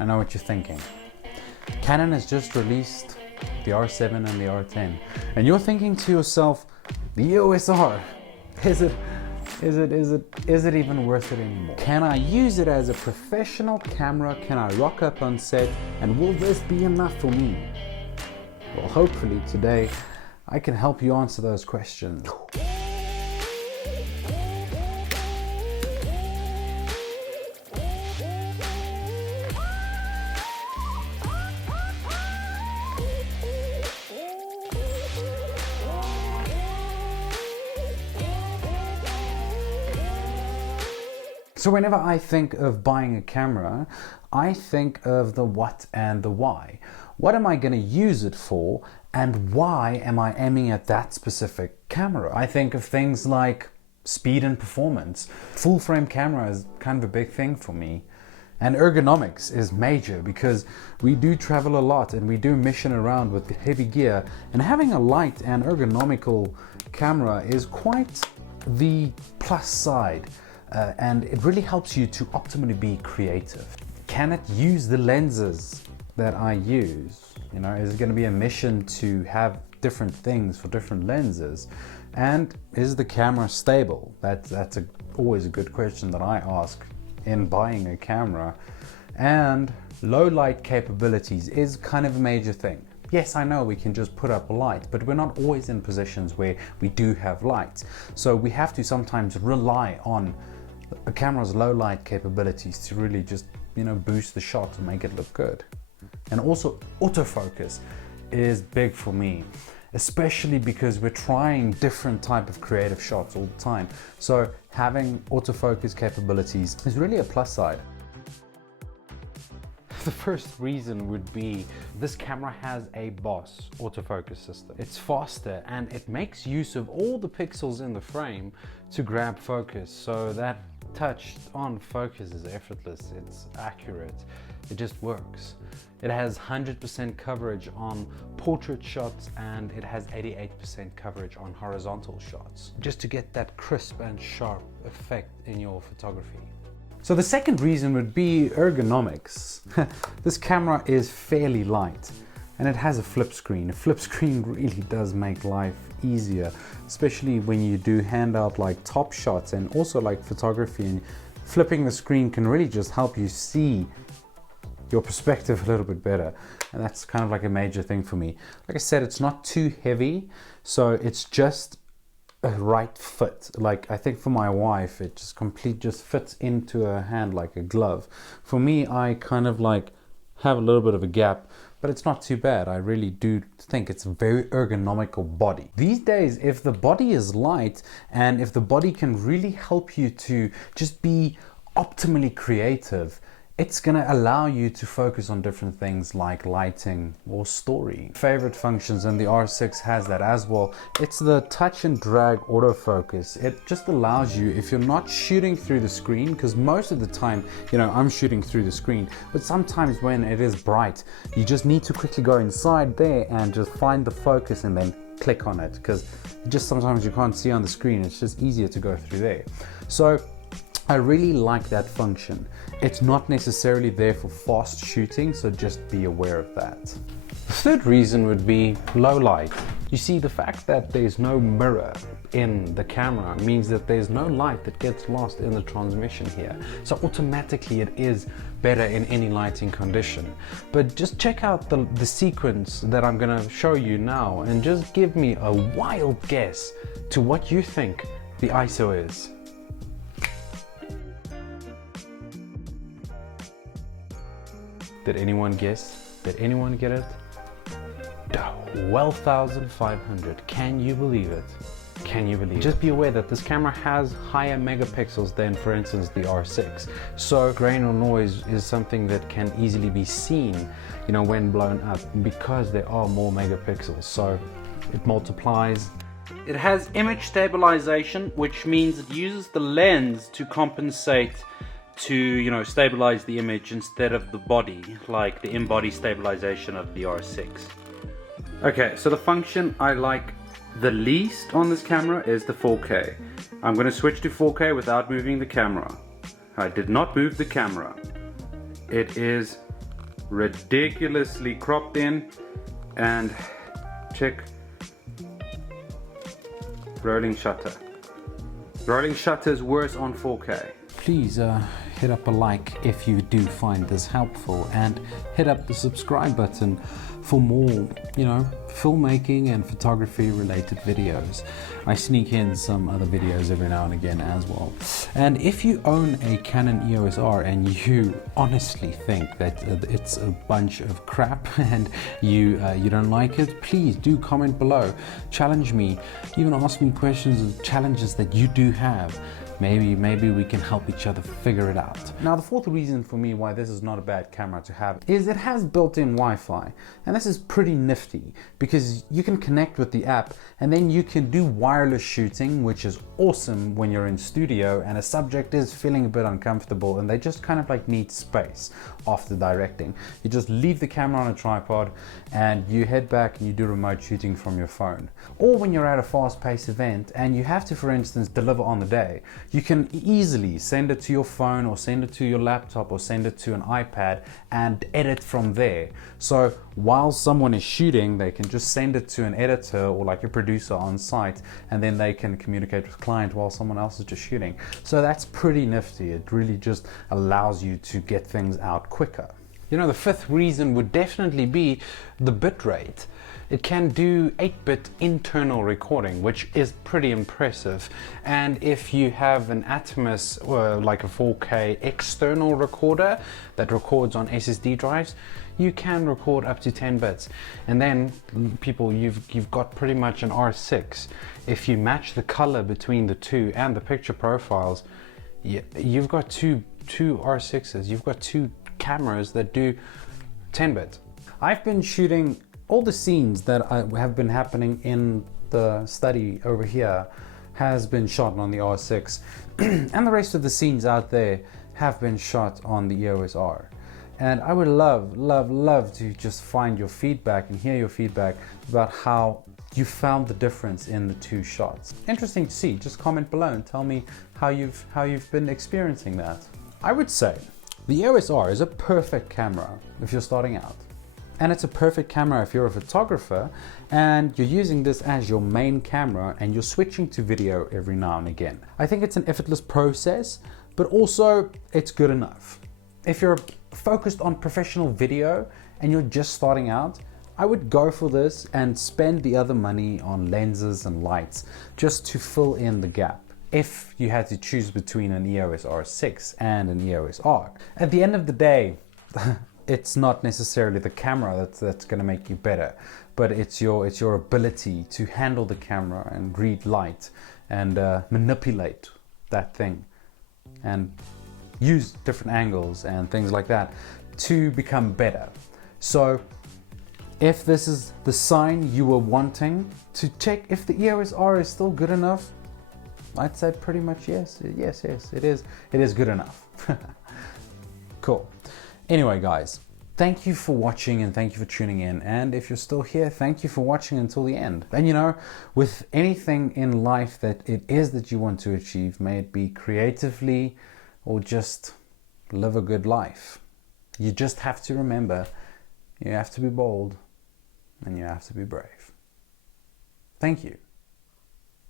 I know what you're thinking. Canon has just released the R7 and the R10, and you're thinking to yourself, the EOS R, is it even worth it anymore? Can I use it as a professional camera? Can I rock up on set, and will this be enough for me? Well, hopefully today I can help you answer those questions. So whenever I think of buying a camera, I think of the what and the why. What am I going to use it for, and why am I aiming at that specific camera? I think of things like speed and performance. Full frame camera is kind of a big thing for me. And ergonomics is major because we do travel a lot and we do mission around with heavy gear, and having a light and ergonomical camera is quite the plus side. And it really helps you to optimally be creative. Can it use the lenses that I use? You know, is it going to be a mission to have different things for different lenses? And is the camera stable? That's always a good question that I ask in buying a camera. And low light capabilities is kind of a major thing. Yes, I know we can just put up a light, but we're not always in positions where we do have lights. So we have to sometimes rely on a camera's low light capabilities to really just, you know, boost the shot and make it look good. And also autofocus is big for me, especially because we're trying different type of creative shots all the time. So having autofocus capabilities is really a plus side. The first reason would be this camera has a Boss autofocus system. It's faster and it makes use of all the pixels in the frame to grab focus, so that touch on focus is effortless, it's accurate, it just works. It has 100% coverage on portrait shots and it has 88% coverage on horizontal shots, just to get that crisp and sharp effect in your photography. So the second reason would be ergonomics. This camera is fairly light and it has a flip screen. A flip screen really does make life easier, especially when you do hand out like top shots and also like photography, and flipping the screen can really just help you see your perspective a little bit better. And that's kind of like a major thing for me. Like I said, it's not too heavy, so it's just a right fit. Like I think for my wife, it just fits into her hand like a glove. For me, I kind of like have a little bit of a gap, but it's not too bad. I really do think it's a very ergonomical body. These days, if the body is light and if the body can really help you to just be optimally creative, it's gonna allow you to focus on different things like lighting or story. Favorite functions, and the R6 has that as well. It's the touch and drag autofocus. It just allows you, if you're not shooting through the screen, because most of the time, you know, I'm shooting through the screen, but sometimes when it is bright, you just need to quickly go inside there and just find the focus and then click on it, because just sometimes you can't see on the screen. It's just easier to go through there. So I really like that function. It's not necessarily there for fast shooting, so just be aware of that. The third reason would be low light. You see, the fact that there's no mirror in the camera means that there's no light that gets lost in the transmission here. So automatically it is better in any lighting condition. But just check out the sequence that I'm gonna show you now and just give me a wild guess to what you think the ISO is. Did anyone guess? Did anyone get it? 12,500. Can you believe it? Can you believe it? Just be aware that this camera has higher megapixels than, for instance, the R6. So grain or noise is something that can easily be seen, you know, when blown up, because there are more megapixels. So it multiplies. It has image stabilization, which means it uses the lens to compensate to, you know, stabilize the image instead of the body, like the in-body stabilization of the R6. Okay, so the function I like the least on this camera is the 4K. I'm going to switch to 4K without moving the camera. I did not move the camera. It is ridiculously cropped in, and check rolling shutter. Rolling shutter is worse on 4K. Please hit up a like if you do find this helpful, and hit up the subscribe button for more, filmmaking and photography related videos. I sneak in some other videos every now and again as well. And if you own a Canon EOS R and you honestly think that it's a bunch of crap and you don't like it, please do comment below. Challenge me, even ask me questions of challenges that you do have. Maybe we can help each other figure it out. Now, the fourth reason for me why this is not a bad camera to have is it has built-in Wi-Fi. And this is pretty nifty because you can connect with the app and then you can do wireless shooting, which is awesome when you're in studio and a subject is feeling a bit uncomfortable and they just kind of like need space after directing. You just leave the camera on a tripod and you head back and you do remote shooting from your phone. Or when you're at a fast-paced event and you have to, for instance, deliver on the day, you can easily send it to your phone or send it to your laptop or send it to an iPad and edit from there. So while someone is shooting, they can just send it to an editor or like a producer on site, and then they can communicate with client while someone else is just shooting. So that's pretty nifty. It really just allows you to get things out quicker. The fifth reason would definitely be the bit rate. It can do 8-bit internal recording, which is pretty impressive. And if you have an Atomos or like a 4K external recorder that records on SSD drives, you can record up to 10 bits. And then people, you've got pretty much an R6. If you match the color between the two and the picture profiles, you've got two R6s. You've got two cameras that do 10 bits. I've been shooting all the scenes that have been happening in the study over here has been shot on the R6 and the rest of the scenes out there have been shot on the EOS R. And I would love to just find your feedback and hear your feedback about how you found the difference in the two shots. Interesting to see. Just comment below and tell me how you've been experiencing that. I would say the EOS R is a perfect camera if you're starting out. And it's a perfect camera if you're a photographer and you're using this as your main camera and you're switching to video every now and again. I think it's an effortless process, but also it's good enough. If you're focused on professional video and you're just starting out, I would go for this and spend the other money on lenses and lights just to fill in the gap. If you had to choose between an EOS R6 and an EOS R. At the end of the day, it's not necessarily the camera that's going to make you better, but it's your ability to handle the camera and read light and manipulate that thing and use different angles and things like that to become better. So if this is the sign you were wanting to check if the EOS R is still good enough, I'd say pretty much yes, it is good enough. Cool. Anyway, guys, thank you for watching and thank you for tuning in. And if you're still here, thank you for watching until the end. And with anything in life that it is that you want to achieve, may it be creatively or just live a good life, you just have to remember, you have to be bold and you have to be brave. Thank you.